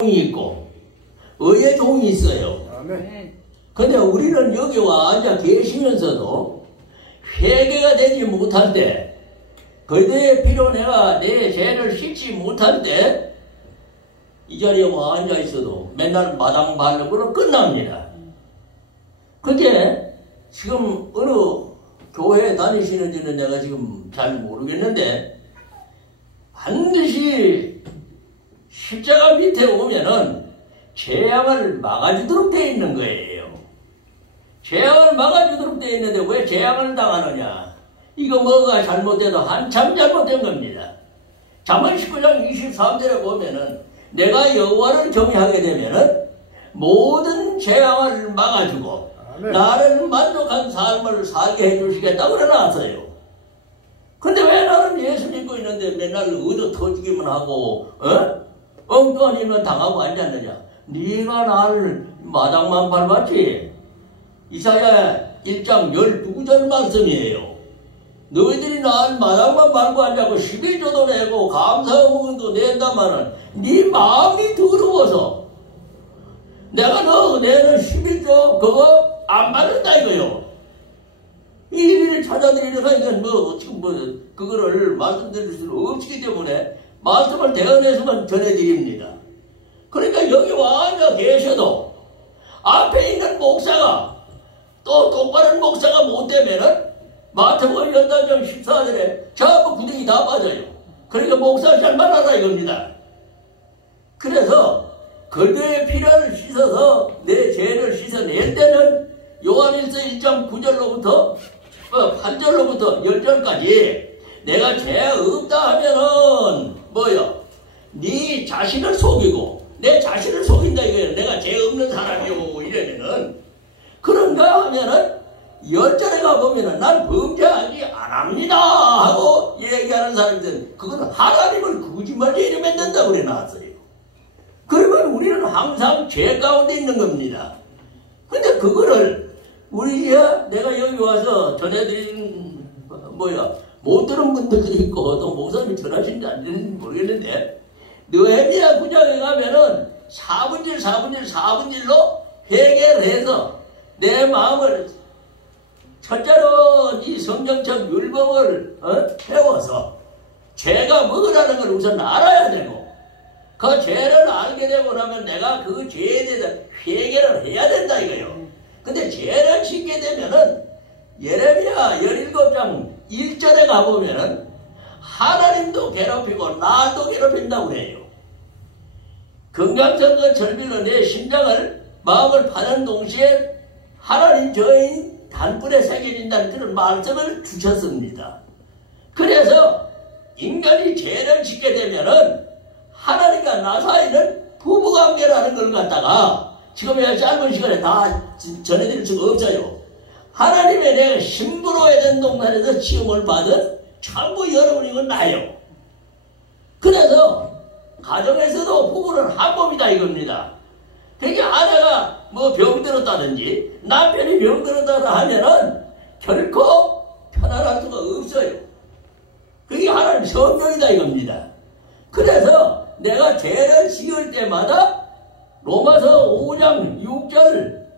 종이 있고 의의 종이 있어요. 근데 우리는 여기 와 앉아 계시면서도 회개가 되지 못할 때, 그대의 피로 내가 내 죄를 씻지 못할 때 이 자리에 와 앉아 있어도 맨날 마당 발로으로 끝납니다. 그게 지금 어느 교회에 다니시는지는 내가 지금 잘 모르겠는데, 반드시 십자가 밑에 오면은 재앙을 막아주도록 되어 있는 거예요. 재앙을 막아주도록 되어 있는데 왜 재앙을 당하느냐? 이거 뭐가 잘못돼도 한참 잘못된 겁니다. 잠언 19장 23절에 보면은 내가 여호와를 경외하게 되면은 모든 재앙을 막아주고 나를 만족한 삶을 살게 해주시겠다고 그러놨어요. 근데 왜 나는 예수 믿고 있는데 맨날 의도 터지기만 하고 엉뚱한 일만 당하고 앉았느냐? 네가 나를 마당만 밟았지. 이사야 1장 12절 말씀이에요. 너희들이 나를 마당만 밟고 앉았고 12조도 내고 감사의문도 낸다마는 네 마음이 더러워서 내가 너 내는 11조 그거 안 받는다 이거요. 이 일을 찾아드리려고 이건 지금 그거를 말씀드릴 수 없기 때문에 말씀을 대언해서만 전해드립니다. 그러니까 여기 와 앉아 계셔도 앞에 있는 목사가 또 똑바른 목사가 못 되면은 마태복음 18장 14절에 전부 구덩이 다 빠져요. 그러니까 목사 잘 말하라 이겁니다. 그래서 그대의 피를 씻어서 내 죄를 씻어낼 때는 요한일서 1장 9절로부터 8절로부터 10절까지 내가 죄 없다 하면은 네 자신을 속이고 내 자신을 속인다 이거예요. 내가 죄 없는 사람이고 이러면은 그런가 하면은 10절에 가보면은 난 범죄하지 않합니다 하고 얘기하는 사람들은 그건 하나님을 거짓말쟁이로 만든다고 그래 놨어요. 그러면 우리는 항상 죄 가운데 있는 겁니다. 근데 그거를 내가 여기 와서 전해드린 못 들은 분들도 있고 또 목사님이 전하신지 안 되는지 모르겠는데, 느헤미야 9장에 가면은 4분질로 회개를 해서 내 마음을 첫째로 이 성경적 율법을 배워서 죄가 뭐라는 걸 우선 알아야 되고, 그 죄를 알게 되고 나면 내가 그 죄에 대해서 회개를 해야 된다 이거예요. 근데 죄를 짓게 되면은 예레미야 17장 1절에 가보면은 하나님도 괴롭히고 나도 괴롭힌다고 그래요. 금강천과 절빌로 내 심장을 마음을 파는 동시에 하나님 저인 단불에 새겨진다는 그런 말씀을 주셨습니다. 그래서 인간이 죄를 짓게 되면은 하나님과 나 사이는 부부관계라는 걸 갖다가 지금 짧은 시간에 다 전해드릴 수가 없어요. 하나님의 내가 신부로 에덴 동산에서 지음을 받은 전부 여러분이건 나요. 그래서 가정에서도 부부는 한 몸이다 이겁니다. 그러니까 아내가 병들었다든지 남편이 병들었다 하면은 결코 편안할 수가 없어요. 그게 하나님 성경이다 이겁니다. 그래서 내가 죄를 지을 때마다 로마서 5장 6절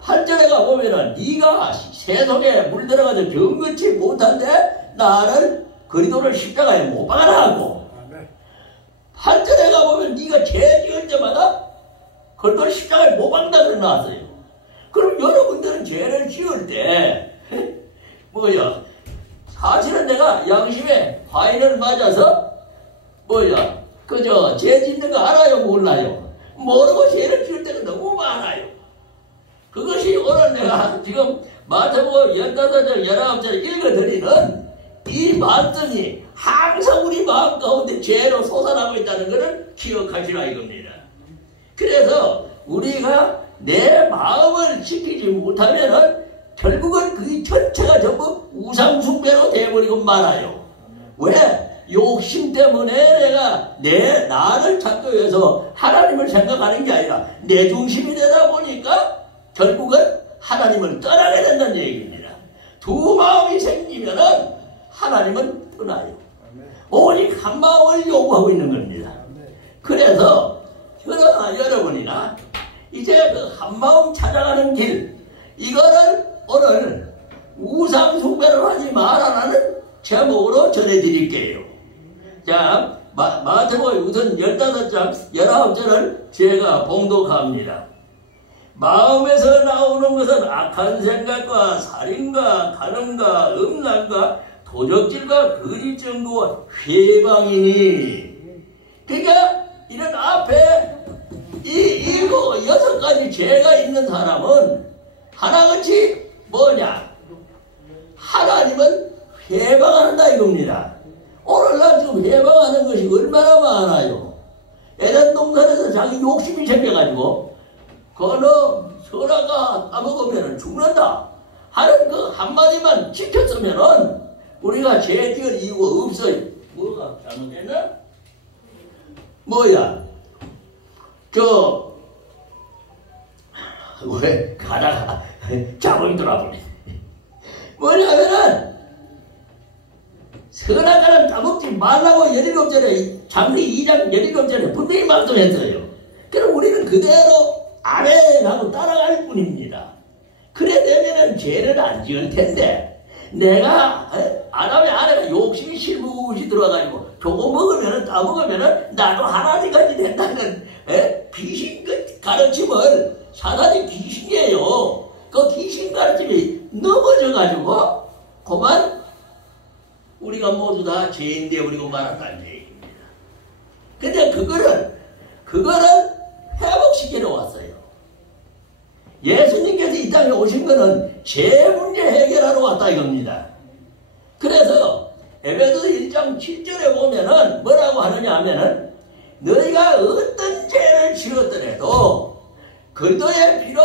8절에 가보면은 네가 세속에 물들어가서 병긋지 못한데 나를 그리스도를 십자가에 못 박아라 하고, 8절에 가보면 네가 죄 지을 때마다 그리스도를 십자가에 못 박는다 그래 놨어요. 그럼 여러분들은 죄를 지을 때 사실은 내가 양심에 화인을 맞아서 죄 짓는 거 알아요 몰라요? 모르고 죄를 지을 때가 너무 많아요. 그것이 오늘 내가 지금 마태복음 15장 19절 읽어드리는 이 말씀이 항상 우리 마음 가운데 죄로 솟아나고 있다는 것을 기억하시라 이겁니다. 그래서 우리가 내 마음을 지키지 못하면은 결국은 그 전체가 전부 우상숭배로 되어버리고 말아요. 왜? 욕심 때문에 내가 나를 찾기 위해서 하나님을 생각하는 게 아니라 내 중심이 되다 보니까 결국은 하나님을 떠나게 된다는 얘기입니다. 두 마음이 생기면은 하나님은 떠나요. 오직 한 마음을 요구하고 있는 겁니다. 그래서 여러분 여러분이나 이제 그 한마음 찾아가는 길, 이거를 오늘 우상 숭배를 하지 말아라는 제목으로 전해드릴게요. 자, 마태복음 우선 15장 19절을 제가 봉독합니다. 마음에서 나오는 것은 악한 생각과 살인과 간음과 음란과 도적질과 거짓 증거와 회방이니. 그러니까 이런 앞에 이 6가지 죄가 있는 사람은 하나같이 뭐냐? 하나님은 회방한다 이겁니다. 오늘날 지금 회방하는 것이 얼마나 많아요. 에덴 동산에서 자기 욕심이 생겨가지고 그거는 선악과 따먹으면 죽는다 하는 그 한마디만 지켰으면은 우리가 죄 지을 이유가 없어요. 뭐가 잘못됐나? 뭐야? 왜 가다가 자본이 돌아보네. 뭐냐면은 선악과는 따먹지 말라고 17절에 장세기 2장 17절에 분명히 말씀했어요. 그럼 우리는 그대로 아멘하고 따라갈 뿐입니다. 그래 되면은 죄를 안 지을 텐데 내가 아담의 아내가 욕심이 실무시 들어가지고 저거 먹으면은 따먹으면은 나도 하나님까지 된다는 귀신 가르침을 사단이 귀신이에요. 그 귀신 가르침이 넘어져가지고 그만 우리가 모두 다 죄인데 우리가 말한다는 얘기입니다. 근데 그거를 회복시키러 왔어요. 예수님께서 이 땅에 오신 거는 죄 문제 해결하러 왔다 이겁니다. 그래서 에베소서 1장 7절에 보면은 뭐라고 하느냐 하면은 너희가 어떤 죄를 지었더라도 그리스도의 피로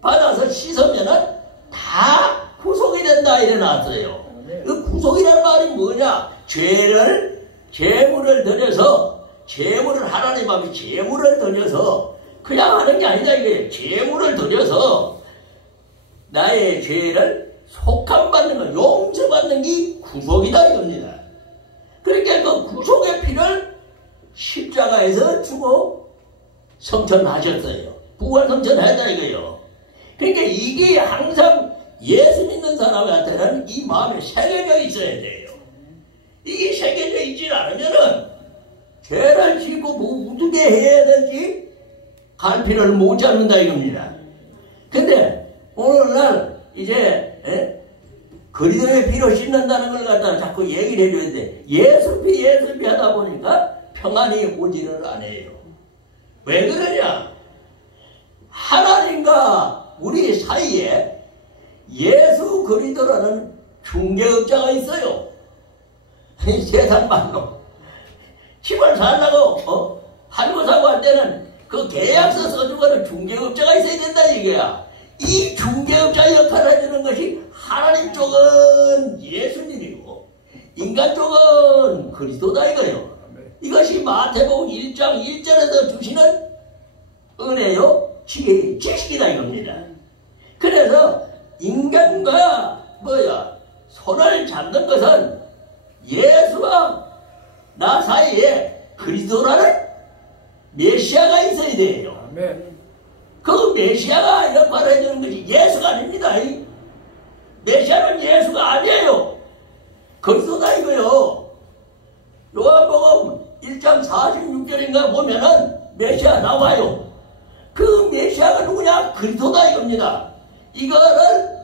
받아서 씻으면은 다 구속이 된다 이래 놨어요. 그 구속이라는 말이 뭐냐? 제물을 드려서 제물을 하나님 앞에 제물을 드려서 그냥 하는 게 아니다 이거예요. 제물을 드려서 나의 죄를 속함받는 것, 용서받는 게 구속이다 이겁니다. 그러니까 그 구속의 피를 십자가에서 주고 성천하셨어요. 부활 성천하였다 이거예요. 그러니까 이게 항상 예수 믿는 사람한테는 이 마음에 새겨져 있어야 돼요. 이게 새겨져 있지 않으면은 죄를 짓고 뭐 어떻게 해야 될지 갈피를 못 잡는다 이겁니다. 근데 오늘날 이제 그리스도의 피로 씻는다는 걸 갖다가 자꾸 얘기를 해줘야 돼. 예수 피 하다 보니까 평안이 오지를 않아요. 왜 그러냐? 하나님과 우리 사이에 예수 그리스도라는 중개업자가 있어요. 세상 말로 집을 살라고 팔고 사고 할 때는 그 계약서 써주고는 중개업자가 있어야 된다 이거야. 이 중개업자 역할을 해주는 것이 하나님 쪽은 예수님이고 인간 쪽은 그리스도다 이거요. 이것이 마태복음 1장 1절에서 주시는 은혜요 지식이다 이겁니다. 그래서 인간과 손을 잡는 것은 예수와 나 사이에 그리스도라는 메시아가 있어야 돼요. 그 메시아가 역할을 해주는 것이 예수가 아닙니다. 메시아는 예수가 아니에요. 그리스도다 이거요. 요한복음 1장 46절인가 보면은 메시아 나와요. 그 메시아가 누구냐? 그리스도다 이겁니다. 이거를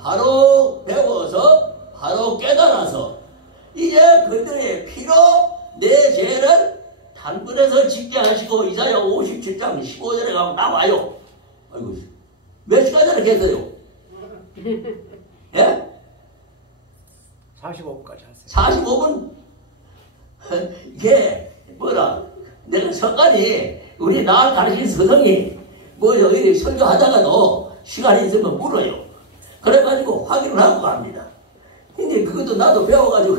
바로 배워서 바로 깨달아서 이제 그들의 피로 내 죄를 단번에서 짓게 하시고 이사야 57장 15절에 가면 나와요. 아이고, 몇 시간을 했어요? 예? 45분까지 하세요. 45분? 이게 내가 석간이 우리 나 가르친 서성이 여기 설교하다가도 시간이 있으면 물어요. 그래가지고 확인을 하고 갑니다. 근데 그것도 나도 배워가지고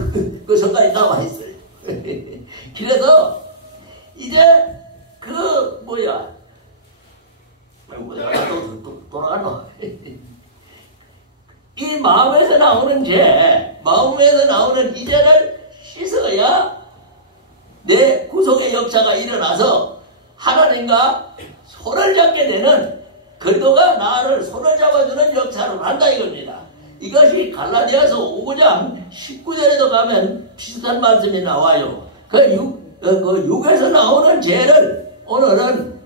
그 석간이 나와 있어요. 그래서 이제 돌아가노. 이 마음에서 나오는 죄, 마음에서 나오는 이 죄를 씻어야 내 구속의 역사가 일어나서 하나님 하나님과 손을 잡게 되는 그리스도가 나를 손을 잡아주는 역사를 한다 이겁니다. 이것이 갈라디아서 5장 19절에도 가면 비슷한 말씀이 나와요. 그 6에서 나오는 죄를 오늘은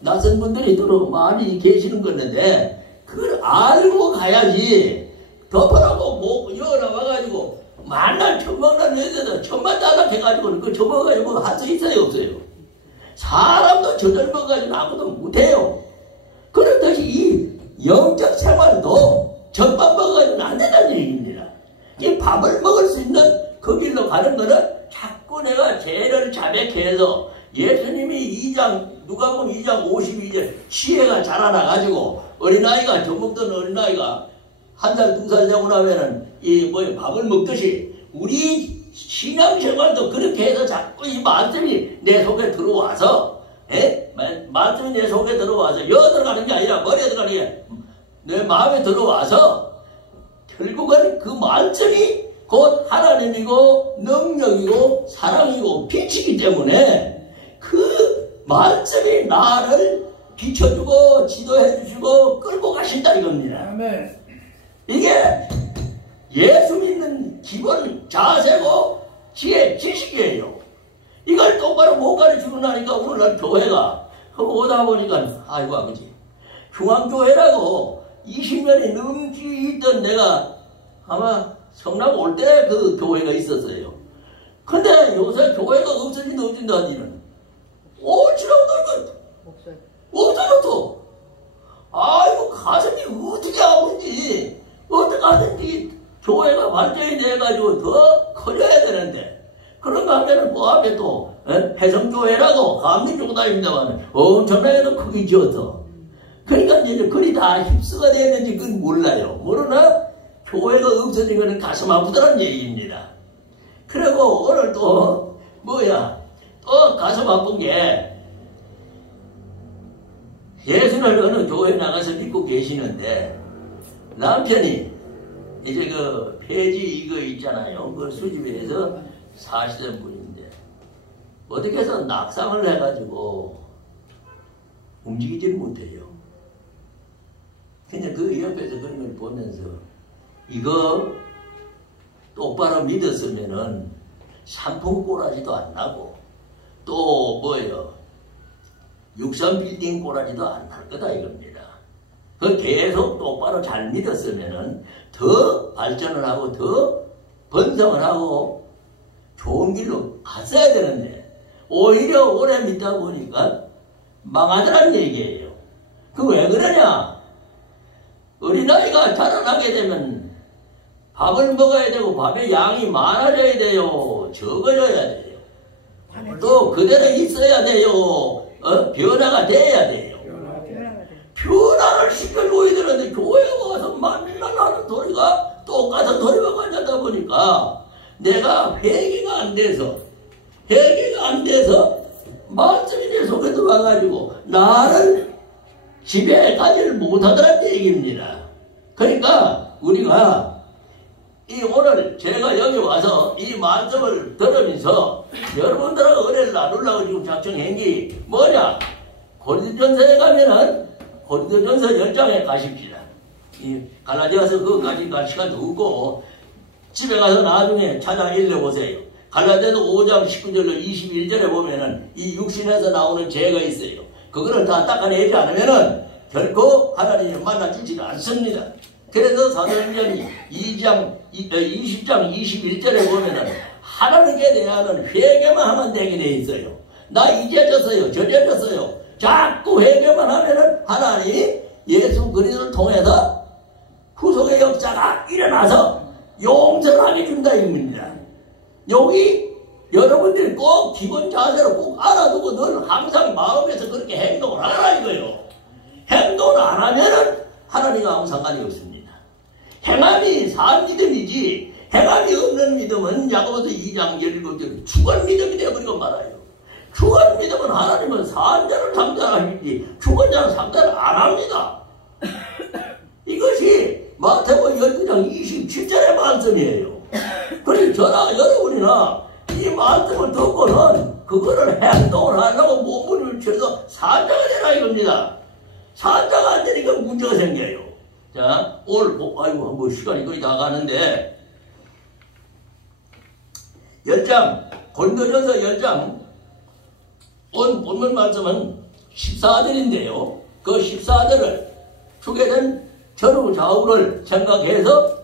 낯선 분들이 또 많이 계시는 건데 그걸 알고 가야지. 덮어라고 목 열어와가지고 만날 처먹는 여자들 천만 달락해가지고 그 처먹어가지고 할 수 있어요 없어요? 사람도 저절먹어가지고 아무도 못해요. 그렇듯이 이 영적 생활도 젖밥 먹어가지고는 안 된다는 얘기입니다. 이 밥을 먹을 수 있는 그 길로 가는 거는 자꾸 내가 죄를 자백해서 예수님이 누가복음 2장 52절 지혜가 자라나가지고 어린아이가 젖 먹던 어린아이가 1살 2살 되고 나면은 밥을 먹듯이 우리 신앙생활도 그렇게 해서 자꾸 이 말씀이 내 속에 들어와서 말씀이 내 속에 들어와서 여 들어가는 게 아니라 머리에 들어가는 게 내 마음에 들어와서 결국은 그 말씀이 곧 하나님이고 능력이고 사랑이고 빛이기 때문에 그 말씀이 나를 비춰주고 지도해 주시고 끌고 가신다 이겁니다. 아멘. 이게 예수 믿는 기본 자세고 지식이에요. 이걸 똑바로 못 가르치고 나니까 오늘날 교회가 오다 보니까 아이고 아버지 중앙교회라고 20년이 넘게 있던 내가 아마 성남 올 때 그 교회가 있었어요. 근데 요새 교회가 없어진다 하지는 어찌라고 없어졌어. 아이고 가슴이 어떻게 아픈지 어떻게 하든지 교회가 발전이 돼가지고 더 커져야 되는데 그런가 하면은 그 앞에 또 해성교회라고 감리교고 다닙니다만 엄청나게 더 크게 지었어. 그러니까 이제 글이 다 휩쓰가 되는지 그건 몰라요. 모르나 교회가 없어진 거는 가슴 아프다는 얘기입니다. 그리고 오늘 또 또 가슴 아픈 게 예수를 어느 교회 나가서 믿고 계시는데 남편이 이제 그 폐지 이거 있잖아요. 그걸 수집해서 사시던 분인데 어떻게 해서 낙상을 해가지고 움직이질 못해요. 그냥 그 옆에서 그런 걸 보면서 이거 똑바로 믿었으면은 산풍 꼬라지도 안 나고 또 육산 빌딩 꼬라지도 안 날 거다 이겁니다. 그 계속 똑바로 잘 믿었으면은 더 발전을 하고 더 번성을 하고 좋은 길로 갔어야 되는데 오히려 오래 믿다 보니까 망하더란 얘기예요. 그 왜 그러냐? 어린아이가 자라나게 되면 밥을 먹어야 되고 밥의 양이 많아져야 돼요. 적어져야 돼요. 또 그대로 있어야 돼요. 변화가 돼야 돼요. 변화를 시켜줘야 되는데 교회에 와서 만날 하는 소리가 똑같은 소리가 가져다 보니까 내가 회개가 안 돼서 말씀이 내 속에 들어와가지고 나를 지배하지를 못하더란 얘기입니다. 그러니까 우리가 오늘 제가 여기 와서 이 말씀을 들으면서 여러분들하고 은혜를 나누려고 지금 작정한 게 뭐냐? 고린도전서에 가면은 고린도전서 10장에 가십시다. 이 갈라디아서 그거까지 갈 시간도 없고 집에 가서 나중에 찾아 읽어보세요. 갈라디아서 5장 19절로 21절에 보면은 이 육신에서 나오는 죄가 있어요. 그거를 다 닦아내지 않으면은 결코 하나님을 만나주지 않습니다. 그래서 사도행전 20장 21절에 보면은 하나님께 대한 회개만 하면 되게 돼 있어요. 나 잊어졌어요. 저져졌어요. 자꾸 회개만 하면은 하나님 예수 그리스도를 통해서 후속의 역사가 일어나서 용서를 하게 준다 입니다. 여기 여러분들이 꼭 기본 자세로 꼭 알아두고 늘 항상 마음에서 그렇게 행동을 하라 이거예요. 행동을 안 하면은 하나님과 아무 상관이 없습니다. 행함이 산 믿음이지 행함이 없는 믿음은 야고보서 2장 17절 죽은 믿음이 되어버리고 말아요. 죽은 믿음은 하나님은 산 자를 상대하시지 죽은 자는 상대를 안 합니다. 이것이 마태복음 12장 27절의 말씀이에요. 그러니 저나 여러분이나 이 말씀을 듣고는 그거를 행동을 하려고 몸부림을 쳐서 산자가 되라 이겁니다. 산자가 안 되니까 문제가 생겨요. 자, 오늘 아이고 뭐 시간이 거의 다 가는데 10장 고린도전서 10장 오늘 본문 말씀은 14절인데요. 그 14절을 주게 된 전후 좌우를 생각해서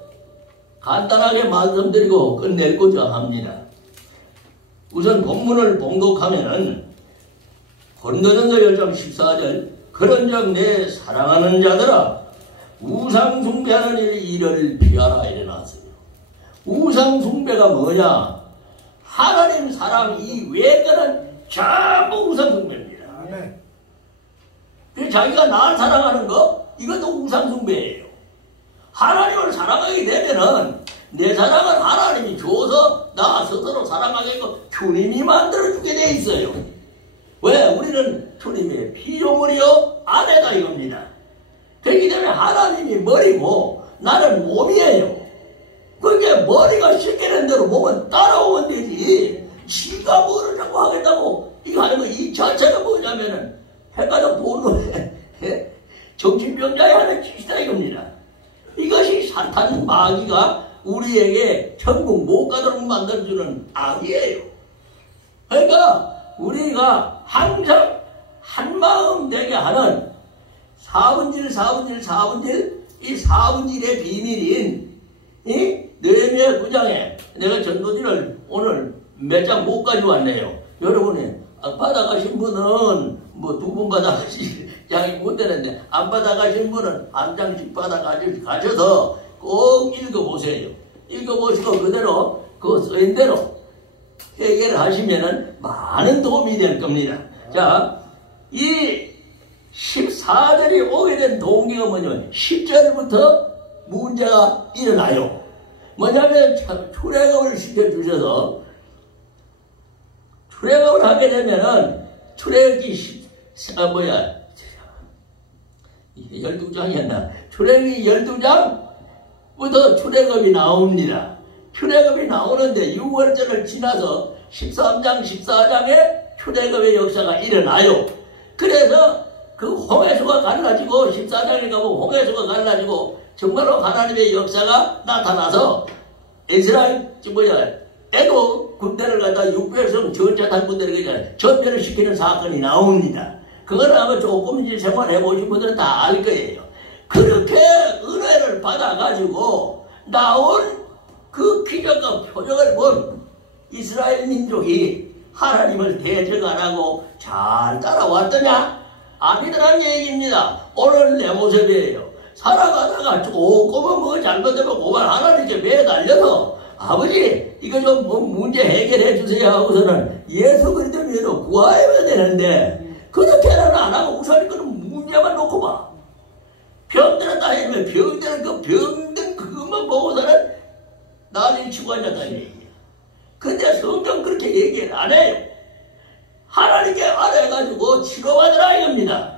간단하게 말씀드리고 끝내고자 합니다. 우선 본문을 봉독하면은 고린도전서 10장 14절 그런즉 내 사랑하는 자들아 우상 숭배하는 일을 피하라 이래 나왔어요. 우상 숭배가 뭐냐? 하나님 사랑 이외에는 전부 우상 숭배입니다. 그래서 자기가 나를 사랑하는 거 이것도 우상 숭배예요. 하나님을 사랑하게 되면은 내 사랑은 하나님이 줘서 나 스스로 사랑하게끔 주님이 만들어주게 돼 있어요. 왜? 우리는 주님의 피조물이요 아내다 이겁니다. 그렇기 때문에 하나님이 머리고 나는 몸이에요. 그게 머리가 시키는 대로 몸은 따라오면 되지. 지가 뭐를 자꾸 하겠다고 이거 하는 거 이 자체가 뭐냐면은 핵가족 본로 정신병자에 하는 짓이다 이겁니다. 이것이 사탄 마귀가 우리에게 천국 못 가도록 만들어주는 악이에요. 그러니까 우리가 항상 한마음 되게 하는 4분질 이 4분질의 비밀인 이 느헤미야 9장에 내가 전도지를 오늘 몇 장 못 가져왔네요. 여러분이 받아가신 분은 뭐 2분 받아가시 양이 못 되는데 안 받아가신 분은 한 장씩 받아가셔서 꼭 읽어보세요. 읽어보시고 그대로 그 쓰인 대로 해결을 하시면은 많은 도움이 될 겁니다. 자, 이 14절이 오게 된 동기가 뭐냐면 10절부터 문제가 일어나요. 뭐냐면 출애굽을 시켜주셔서 출애굽을 하게 되면은 출애굽이 12장이었나? 출애굽이 12장부터 출애굽이 나옵니다. 출애굽이 나오는데 6월절을 지나서 13장, 14장에 출애굽의 역사가 일어나요. 그래서 그 홍해수가 갈라지고 14장에 가면 홍해수가 갈라지고 정말로 하나님의 역사가 나타나서 이스라엘 애도 군대를 갖다 육백성 전차탄 군대를 그냥 전멸을 시키는 사건이 나옵니다. 그거는 아마 조금 이제 생활해 보신 분들은 다 알 거예요. 그렇게 은혜를 받아가지고 나온 그 기적과 표적을 본 이스라엘 민족이 하나님을 대적 안 하고 잘 따라왔더냐? 아니더란 얘기입니다. 오늘 내 모습이에요. 살아가다가 조금은 뭐 잘못되면 고발 하나님께 매달려서 아버지 이거 좀 뭐 문제 해결해 주세요 하고서는 예수 그리스도 믿어 구하여야 되는데 그렇게는 안 하고 우선 그런 문제만 놓고 봐. 병들었다 하면 병들은 그 병든 그것만 보고서는 나중에 치고 앉았다는 얘기야. 근데 성경 그렇게 얘기를 안 해요. 하나님께 알아가지고 치료받으라 이겁니다.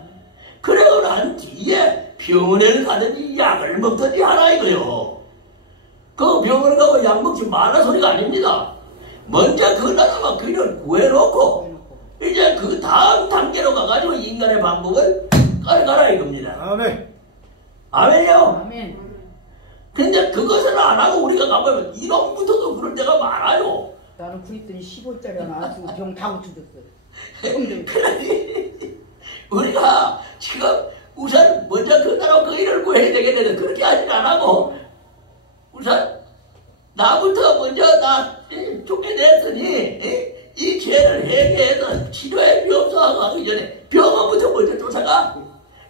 그러고 난 뒤에 병원에 가든지 약을 먹든지 하라 이거요. 그 병원에 가고 약 먹지 말라 소리가 아닙니다. 먼저 그 나라와 그를 구해놓고 이제 그 다음 단계로 가가지고 인간의 방법을 깔아가라 이겁니다. 아멘. 아멘이요? 아멘. 근데 그것을 안 하고 우리가 가보면 1억부터도 그럴 때가 많아요. 나는 그랬더니 15짜리 나와서 병 다 고쳐줬어. 우리가 지금 우선 먼저 그 나라 그 일을 구해야 되겠는데 그렇게 하지 안 하고 우선 나부터 먼저 나 죽게 됐으니 이 죄를 해결해서 치료에 비없어 하기 전에 병원부터 먼저 쫓아가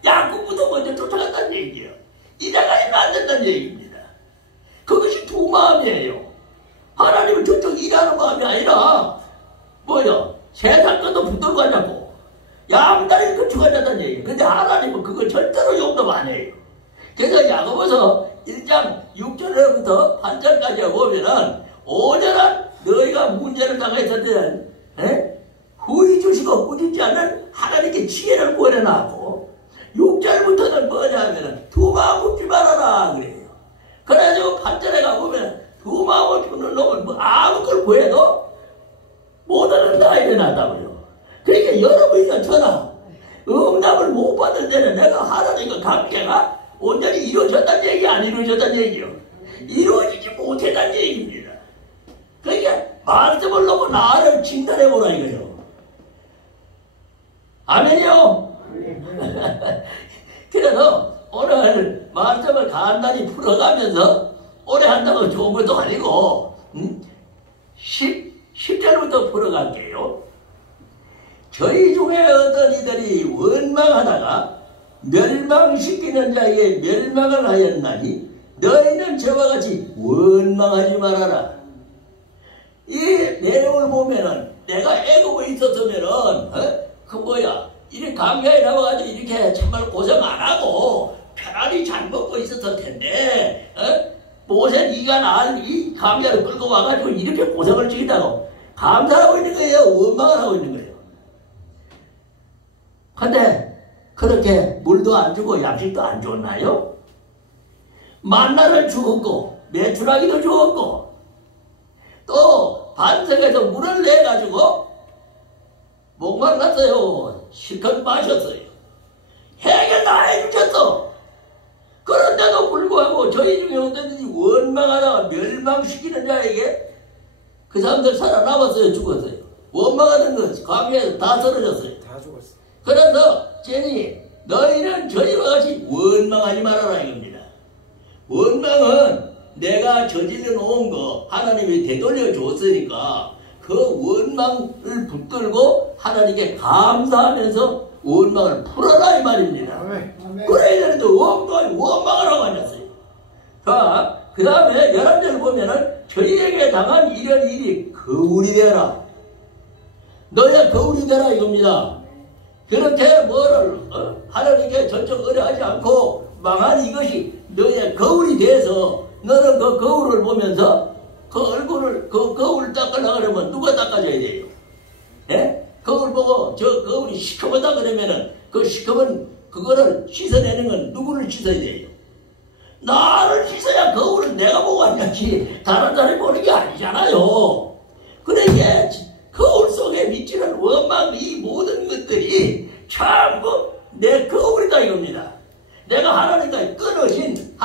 약국부터 먼저 쫓아간다는 얘기예요. 이래가지면 안 된다는 얘기입니다. 그것이 두 마음이에요. 하나님은 저쪽 일하는 마음이 아니라 뭐요? 세상 것도 붙들고 하자고 양다리 거치고 하자는 얘기예요. 근데 하나님은 그걸 절대로 용납 안 해요. 그래서 야고보서 1장 6절부터 8절까지 보면은 오전한 너희가 문제를 당했을 때는 후히 주시고 꾸짖지 않는 하나님께 지혜를 구해놔고 6절부터는 뭐냐면은 두 마음 품지 말아라 그래요. 그래가지고 8절에 가보면 두 마음을 품는 놈을 뭐 아무 걸 구해도 모두는 다 일어났다고요. 그러니까 여러분이나 저나 응답을 못 받을 때는 내가 하나님과 관계가 온전히 이루어졌다는 얘기 안 이루어졌다는 얘기요. 이루어지지 못했다는 얘기입니다. 그러니까 말씀을 놓고 나를 진단해보라 이거요. 아멘이요? 그래서 오늘 말씀을 간단히 풀어가면서 오래 한다고 좋은 것도 아니고 10절부터 풀어갈게요. 저희 중에 어떤 이들이 원망하다가 멸망시키는 자에게 멸망을 하였나니 너희는 저와 같이 원망하지 말아라. 이 내용을 보면은 내가 애굽에 있었으면은 그 뭐야 이렇게 강가에 나와가지고 이렇게 정말 고생 안 하고 편안히 잘 먹고 있었을 텐데 모세 네가 이 강가를 끌고 와가지고 이렇게 고생을 지긴다고 감사하고 있는 거예요? 원망을 하고 있는 거예요? 근데 그렇게 물도 안 주고 양식도 안 줬나요? 만나를 주었고 메추라기도 주었고 또 반석에서 물을 내가지고 목말랐어요. 실컷 마셨어요. 해결 다 해주셨어. 그런데도 불구하고 저희 중에 어떤 원망하다가 멸망시키는 자에게 그 사람들 살아남았어요? 죽었어요? 원망하는 것 광야에서 다 쓰러졌어요. 다 죽었어. 그래서 제니 너희는 저희와 같이 원망하지 말아라 이겁니다. 원망은 내가 저질러 놓은 거 하나님이 되돌려 줬으니까 그 원망을 붙들고 하나님께 감사하면서 원망을 풀어라 이 말입니다. 그래야 되는데 원망을 하고 앉았어요. 자, 그 다음에 11절 보면은 저희에게 당한 이런 일이 거울이 되라. 너희가 거울이 되라 이겁니다. 그렇게 뭐를 하나님께 전적 의뢰하지 않고 망한 이것이 너희의 거울이 돼서 너는 그 거울을 보면서 그 얼굴을 그 거울 닦으려고 그러면 누가 닦아줘야 돼요? 예? 거울 보고 저 거울이 시커멓다 그러면은 그 시커먼 그거를 씻어내는 건 누구를 씻어야 돼요? 나를 씻어야 거울은 내가 보고 앉았지 다른 사람이 보는 게 아니잖아요. 그러니까 거울 속에 비치는 원망 이 모든 것들이 전부 내 거울이다 이겁니다. 내가 하나님과의 끊어진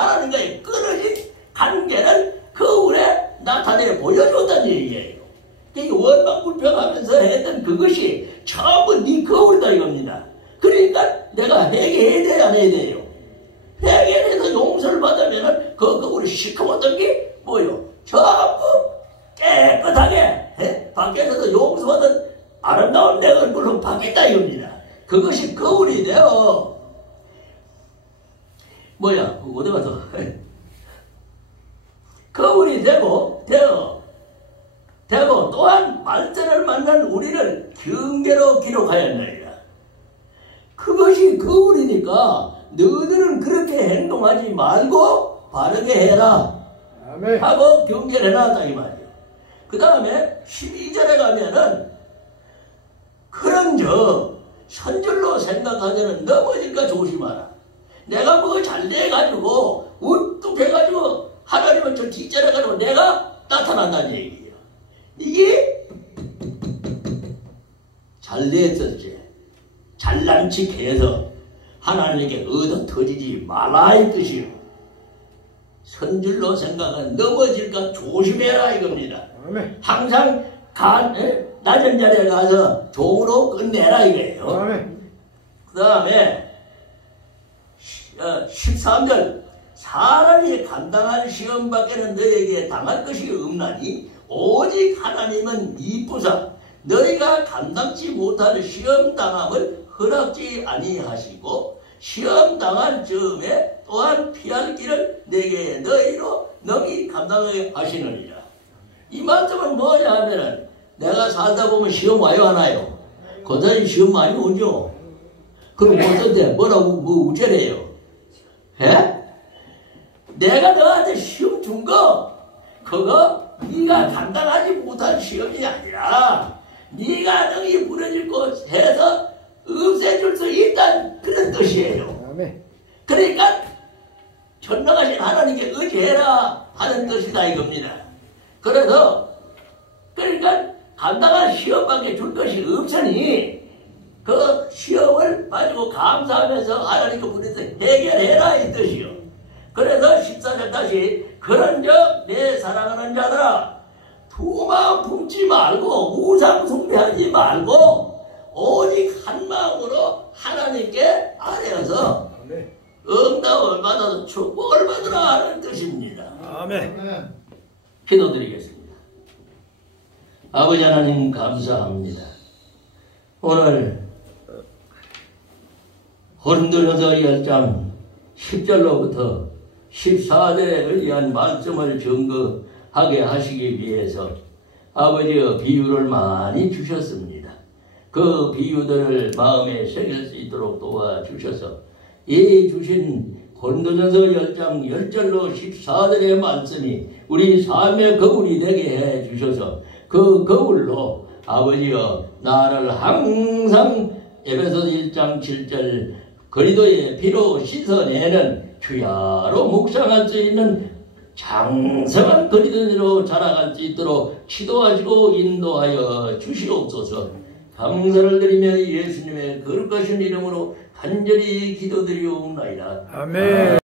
관계를 거울에 나타내 보여줬다는 얘기예요. 그러니까 원망 불평하면서 했던 그것이 전부 네 거울이다 이겁니다. 그러니까 내가 회개해야 돼야 안 해야 돼요? 회개해서 용서를 받으면 그 거울이 시커멓던 게 뭐요? 전부 깨끗하게 밖에서도 용서받은 아름다운 내 얼굴로 바뀐다 이겁니다. 그것이 거울이 돼요. 뭐야 어디 가서 거울이 되고 또한 말세를 만난 우리를 경계로 기록하였느니라. 그것이 거울이니까 너희들은 그렇게 행동하지 말고 바르게 해라 하고 경계를 해놨다 이 말이에요. 그 다음에 12절에 가면은 그런즉 선줄로 생각하자는 넘어질까 조심하라. 내가 뭐 잘돼가지고 우뚝 해가지고 하나님은 저 뒷자리가지고 내가 나타난다는 얘기예요. 이게 잘됐었지 잘난 척해서 하나님께 얻어 터지지 말라 이 뜻이요. 선줄로 생각은 넘어질까 조심해라 이겁니다. 항상 낮은 자리에 가서 종으로 끝내라 이거예요. 그 다음에 13절 사람이 감당할 시험밖에는 너에게 당할 것이 없나니 오직 하나님은 이쁘사 너희가 감당치 못할 시험당함을 허락지 아니하시고 시험당한 즈음에 또한 피할 길을 내게 너희로 능히 감당하게 하시느니라. 이 말씀은 뭐냐 하면은 내가 살다 보면 시험 와요 하나요? 고사님 시험 많이 오죠? 그럼 어떤데 뭐라고 뭐 우째래요? 예? 내가 너한테 시험 준 거 그거 네가 감당하지 못한 시험이 아니라 네가 능히 부러질 것 해서 없애줄 수 있다는 그런 뜻이에요. 그러니까 전능하신 하나님께 의지해라 하는 뜻이다 이겁니다. 그래서 그러니까 간단한 시험밖에 줄 것이 없으니 그 시험을 가지고 감사하면서 하나님께 부르짖어 해결해라 이 뜻이요. 그래서 14절 다시 그런즉 내 사랑하는 자들아 두 마음 품지 말고 우상 숭배하지 말고 오직 한 마음으로 하나님께 아뢰어서 응답을 받아서 축복을 받으라 하는 뜻입니다. 아멘. 기도드리겠습니다. 아버지 하나님 감사합니다. 오늘 고린도전서 10장 10절로부터 14절에 의한 말씀을 증거하게 하시기 위해서 아버지의 비유를 많이 주셨습니다. 그 비유들을 마음에 새길 수 있도록 도와주셔서 이 주신 고린도전서 10장 10절로 14절의 말씀이 우리 삶의 거울이 되게 해 주셔서 그 거울로 아버지여 나를 항상 에베소서 1장 7절 그리스도의 피로 씻어내는 주야로 묵상할 수 있는 장성한 그리스도인으로 자라갈 수 있도록 기도하시고 인도하여 주시옵소서. 감사를 드리며 예수님의 거룩하신 이름으로 간절히 기도드리옵나이다. 아멘.